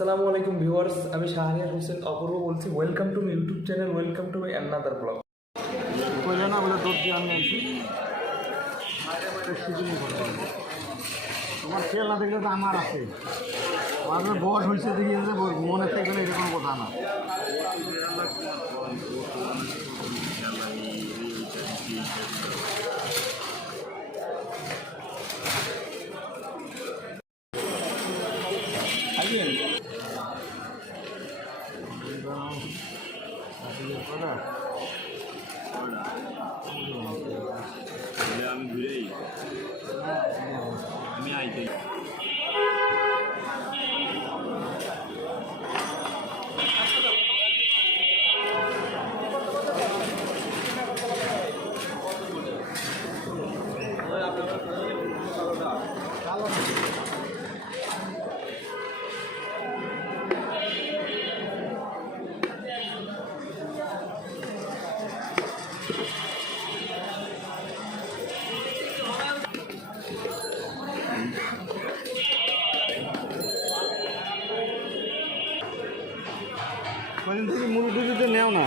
আসসালামু আলাইকুম ভিউয়ার্স, আমি শাহরিয়ার হোসেন অপূর্ব বলছি। Welcome to my YouTube channel, welcome to my another blog. কইলে না বলে দুধ দিয়ে আমি আনছি তোমার খেয়াল না দেখলে তো আমার আছে আমার বয়স হয়েছে দেখি মনে থেকে গেলে এরকম কথা না। আমি ঘুরেই আমি আইতে কদিন থেকে মুরগি টুকিতে নেও না।